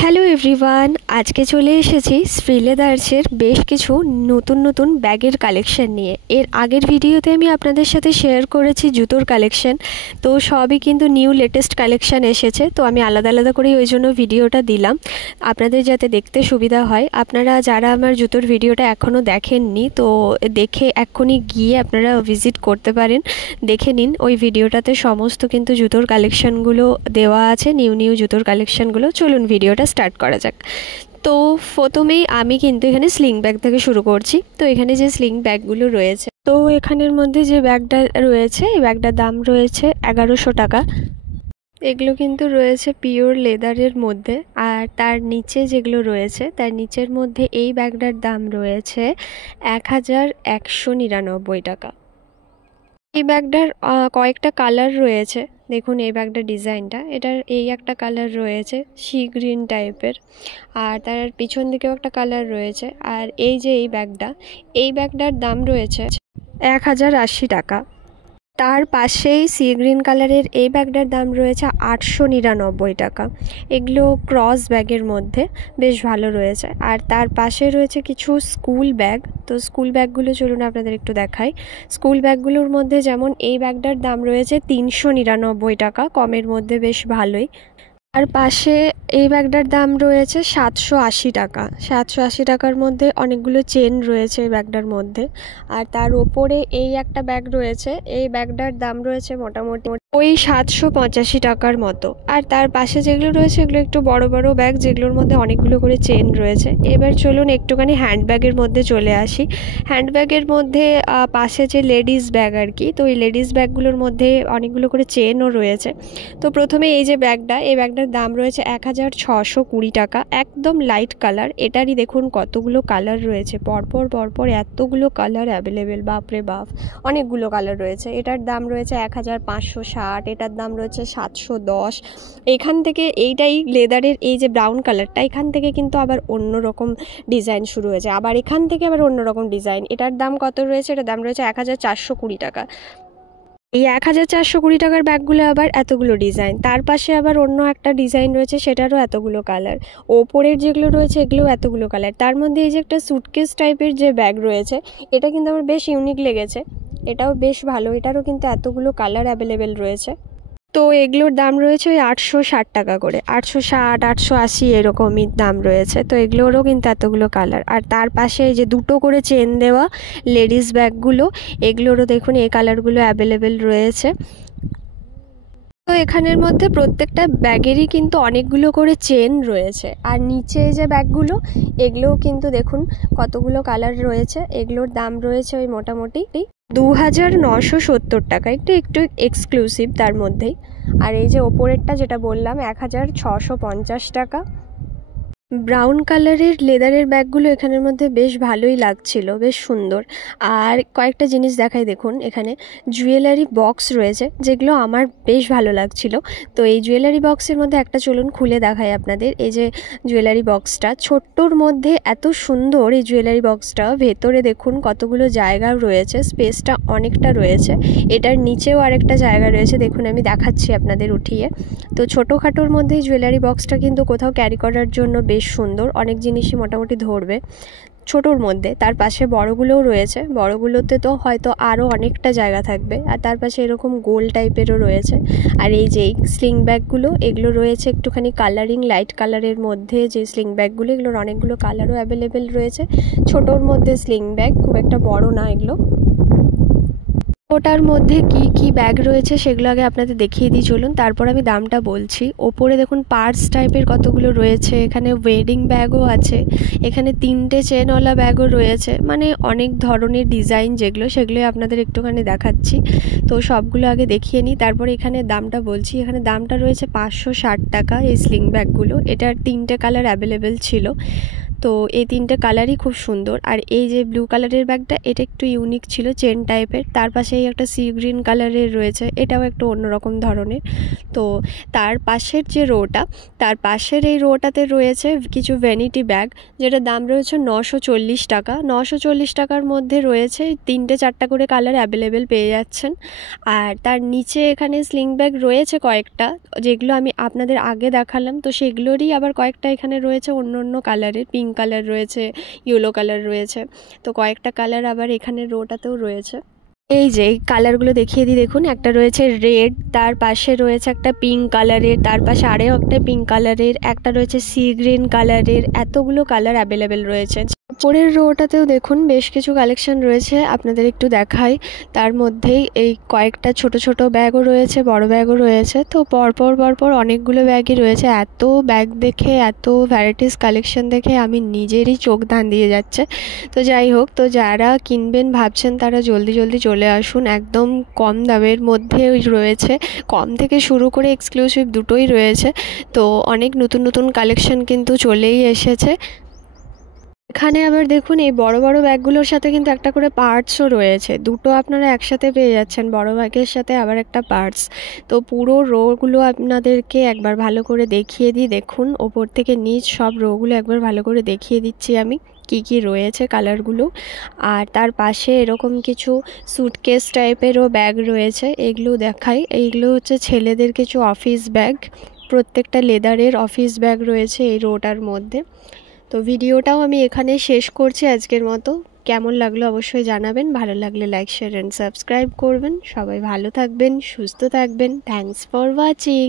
Hello everyone, আজকে চলে এসেছি শ্রীলেদার্সের বেশ কিছু নতুন নতুন ব্যাগের কালেকশন নিয়ে। এর আগের ভিডিওতে আমি আপনাদের সাথে শেয়ার করেছি জুতোর কালেকশন, তো সবই কিন্তু নিউ লেটেস্ট কালেকশন এসেছে। তো আমি আলাদা আলাদা করে ওই জন্য ভিডিওটা দিলাম আপনাদের যাতে দেখতে সুবিধা হয়। আপনারা যারা আমার জুতোর ভিডিওটা এখনও দেখেননি, তো দেখে এক্ষুনি গিয়ে আপনারা ভিজিট করতে পারেন, দেখে নিন। ওই ভিডিওটাতে সমস্ত কিন্তু জুতোর কালেকশানগুলো দেওয়া আছে, নিউ নিউ জুতোর কালেকশানগুলো। চলুন ভিডিওটা স্টার্ট করা যাক। তো প্রথমেই আমি কিন্তু এখানে স্লিং ব্যাগ থেকে শুরু করছি। তো এখানে যে স্লিং ব্যাগগুলো রয়েছে, তো এখানের মধ্যে যে ব্যাগটা রয়েছে, এই ব্যাগটার দাম রয়েছে 1100 টাকা। এগুলো কিন্তু রয়েছে পিওর লেদারের মধ্যে। আর তার নিচে যেগুলো রয়েছে, তার নিচের মধ্যে এই ব্যাগটার দাম রয়েছে 1199 টাকা। এই ব্যাগটার কয়েকটা কালার রয়েছে। দেখুন এই ব্যাগটার ডিজাইনটা, এটার এই একটা কালার রয়েছে সি গ্রিন টাইপের, আর তার পিছন দিকেও একটা কালার রয়েছে। আর এই যে এই ব্যাগটার দাম রয়েছে 1080 টাকা। তার পাশেই সি গ্রিন কালারের এই ব্যাগটার দাম রয়েছে 899 টাকা। এগুলো ক্রস ব্যাগের মধ্যে বেশ ভালো রয়েছে। আর তার পাশে রয়েছে কিছু স্কুল ব্যাগ। তো স্কুল ব্যাগগুলো চলুন আপনাদের একটু দেখাই। স্কুল ব্যাগগুলোর মধ্যে যেমন এই ব্যাগটার দাম রয়েছে 399 টাকা, কমের মধ্যে বেশ ভালোই। আর পাশে এই ব্যাগটার দাম রয়েছে 780 টাকা। 780 টাকার মধ্যে অনেকগুলো চেন রয়েছে এই ব্যাগটার মধ্যে। আর তার ওপরে এই একটা ব্যাগ রয়েছে, এই ব্যাগটার দাম রয়েছে মোটামুটি ওই 785 টাকার মতো। আর তার পাশে যেগুলো রয়েছে এগুলো একটু বড় বড় ব্যাগ, যেগুলোর মধ্যে অনেকগুলো করে চেন রয়েছে। এবার চলুন একটুখানি হ্যান্ডব্যাগের মধ্যে চলে আসি। হ্যান্ডব্যাগের মধ্যে পাশে যে লেডিস ব্যাগ আর কি, তো এই লেডিস ব্যাগগুলোর মধ্যে অনেকগুলো করে চেনও রয়েছে। তো প্রথমে এই যে ব্যাগটা, এই ব্যাগটার দাম রয়েছে 1620 টাকা। একদম লাইট কালার। এটারই দেখুন কতগুলো কালার রয়েছে, পরপর পরপর এতগুলো কালার অ্যাভেলেবেল, বাপরে বাপ, অনেকগুলো কালার রয়েছে। এটার দাম রয়েছে 1560, এটার দাম রয়েছে 710। এখান থেকে এইটাই লেদারের এই যে ব্রাউন কালারটা, এখান থেকে কিন্তু আবার অন্য রকম ডিজাইন শুরু হয়েছে, আবার এখান থেকে আবার অন্য রকম ডিজাইন। এটার দাম কত রয়েছে? এটার দাম রয়েছে 1420 টাকা। এই 1420 টাকার ব্যাগগুলো আবার এতগুলো ডিজাইন, তার পাশে আবার অন্য একটা ডিজাইন রয়েছে, সেটারও এতগুলো কালার। ওপরের যেগুলো রয়েছে এগুলোও এতগুলো কালার। তার মধ্যে এই যে একটা সুটকেস টাইপের যে ব্যাগ রয়েছে, এটা কিন্তু আমার বেশ ইউনিক লেগেছে, এটাও বেশ ভালো। এটারও কিন্তু এতগুলো কালার অ্যাভেলেবেল রয়েছে। তো এগুলোর দাম রয়েছে ওই 860 টাকা করে, 860 880 এরকমই দাম রয়েছে। তো এগুলোরও কিন্তু এতগুলো কালার। আর তার পাশে এই যে দুটো করে চেন দেওয়া লেডিস ব্যাগগুলো, এগুলোরও দেখুন এই কালারগুলো অ্যাভেলেবেল রয়েছে। তো এখানের মধ্যে প্রত্যেকটা ব্যাগেরই কিন্তু অনেকগুলো করে চেন রয়েছে। আর নিচে যে ব্যাগগুলো, এগুলোও কিন্তু দেখুন কতগুলো কালার রয়েছে। এগুলোর দাম রয়েছে ওই মোটামুটি 2970 টাকা, একটু একটু এক্সক্লুসিভ তার মধ্যেই। আর এই যে ওপরেরটা যেটা বললাম 1650 টাকা। ব্রাউন কালারের লেদারের ব্যাগগুলো এখানের মধ্যে বেশ ভালোই লাগছিল, বেশ সুন্দর। আর কয়েকটা জিনিস দেখাই, দেখুন এখানে জুয়েলারি বক্স রয়েছে, যেগুলো আমার বেশ ভালো লাগছিল। তো এই জুয়েলারি বক্সের মধ্যে একটা চলুন খুলে দেখাই আপনাদের। এই যে জুয়েলারি বক্সটা, ছোট্টর মধ্যে এত সুন্দর এই জুয়েলারি বক্সটা। ভেতরে দেখুন কতগুলো জায়গা রয়েছে, স্পেসটা অনেকটা রয়েছে। এটার নিচেও আরেকটা জায়গা রয়েছে, দেখুন আমি দেখাচ্ছি আপনাদের উঠিয়ে। তো ছোটোখাটোর মধ্যে এই জুয়েলারি বক্সটা কিন্তু কোথাও ক্যারি করার জন্য বেশ সুন্দর, অনেক জিনিসই মোটামুটি ধরবে ছোটোর মধ্যে। তার পাশে বড়গুলোও রয়েছে, বড়গুলোতে তো হয়তো আরও অনেকটা জায়গা থাকবে। আর তার পাশে এরকম গোল টাইপেরও রয়েছে। আর এই যে স্লিং ব্যাগগুলো, এগুলো রয়েছে একটুখানি কালারিং, লাইট কালারের মধ্যে যে স্লিং ব্যাগগুলো, এগুলোর অনেকগুলো কালারও অ্যাভেলেবেল রয়েছে। ছোটোর মধ্যে স্লিং ব্যাগ, খুব একটা বড় না এগুলো। ওটার মধ্যে কি কি ব্যাগ রয়েছে সেগুলো আগে আপনাদের দেখিয়ে দিই চলুন, তারপর আমি দামটা বলছি। ওপরে দেখুন পার্স টাইপের কতগুলো রয়েছে, এখানে ওয়েডিং ব্যাগও আছে, এখানে 3টে চেনওয়ালা ব্যাগও রয়েছে, মানে অনেক ধরনের ডিজাইন যেগুলো, সেগুলোই আপনাদের একটুখানি দেখাচ্ছি। তো সবগুলো আগে দেখিয়ে নিই, তারপরে এখানে দামটা বলছি। এখানে দামটা রয়েছে 560 টাকা এই স্লিং ব্যাগগুলো। এটার 3টে কালার অ্যাভেলেবেল ছিল। তো এই তিনটে কালারই খুব সুন্দর। আর এই যে ব্লু কালারের ব্যাগটা, এটা একটু ইউনিক ছিল, চেন টাইপের। তার পাশেই একটা সি গ্রিন কালারের রয়েছে, এটাও একটু অন্যরকম ধরনের। তো তার পাশের যে রোটা, তার পাশের এই রোটাতে রয়েছে কিছু ভ্যানিটি ব্যাগ, যেটার দাম রয়েছে 940 টাকা। 940 টাকার মধ্যে রয়েছে 3-4টা করে কালার অ্যাভেলেবেল পেয়ে যাচ্ছেন। আর তার নিচে এখানে স্লিং ব্যাগ রয়েছে কয়েকটা, যেগুলো আমি আপনাদের আগে দেখালাম। তো সেগুলোরই আবার কয়েকটা এখানে রয়েছে অন্য অন্য কালারের, পিঙ্ক কালার রয়েছে, ইয়েলো কালার রয়েছে। তো কয়েকটা কালার আবার এখানে রোটাতেও রয়েছে। এই যে এই কালারগুলো দেখিয়ে দিই, দেখুন একটা রয়েছে রেড, তার পাশে রয়েছে একটা পিঙ্ক কালারের, তার পাশে আরেও একটা পিঙ্ক কালারের, একটা রয়েছে সি গ্রিন কালারের। এতগুলো কালার অ্যাভেলেবেল রয়েছে। উপরের রোটাতেও দেখুন বেশ কিছু কালেকশন রয়েছে, আপনাদের একটু দেখাই। তার মধ্যেই এই কয়েকটা ছোট ছোট ব্যাগও রয়েছে, বড় ব্যাগও রয়েছে। তো পরপর অনেকগুলো ব্যাগই রয়েছে। এত ব্যাগ দেখে, এত ভ্যারাইটিস কালেকশন দেখে আমি নিজেরই চোখ ধান দিয়ে যাচ্ছে। তো যাই হোক, তো যারা কিনবেন ভাবছেন তারা জলদি জলদি চলে আসুন। একদম কম দামের মধ্যে রয়েছে, কম থেকে শুরু করে এক্সক্লুসিভ দুটোই রয়েছে। তো অনেক নতুন নতুন কালেকশন কিন্তু চলেই এসেছে। এখানে আবার দেখুন এই বড় বড় ব্যাগগুলোর সাথে কিন্তু একটা করে পার্টসও রয়েছে, দুটো আপনারা একসাথে পেয়ে যাচ্ছেন, বড় ব্যাগের সাথে আবার একটা পার্টস। তো পুরো রোগুলো আপনাদেরকে একবার ভালো করে দেখিয়ে দিই। দেখুন ওপর থেকে নিচ সব রোগুলো একবার ভালো করে দেখিয়ে দিচ্ছি আমি কি কি রয়েছে কালারগুলো। আর তার পাশে এরকম কিছু স্যুটকেস টাইপেরও ব্যাগ রয়েছে, এগুলো দেখাই। এইগুলো হচ্ছে ছেলেদের কিছু অফিস ব্যাগ, প্রত্যেকটা লেদারের অফিস ব্যাগ রয়েছে এই রোটার মধ্যে। তো ভিডিওটাও আমি এখানে শেষ করছি আজকের মতো। কেমন লাগলো অবশ্যই জানাবেন, ভালো লাগলে লাইক শেয়ার অ্যান্ড সাবস্ক্রাইব করবেন। সবাই ভালো থাকবেন, সুস্থ থাকবেন। Thanks for watching.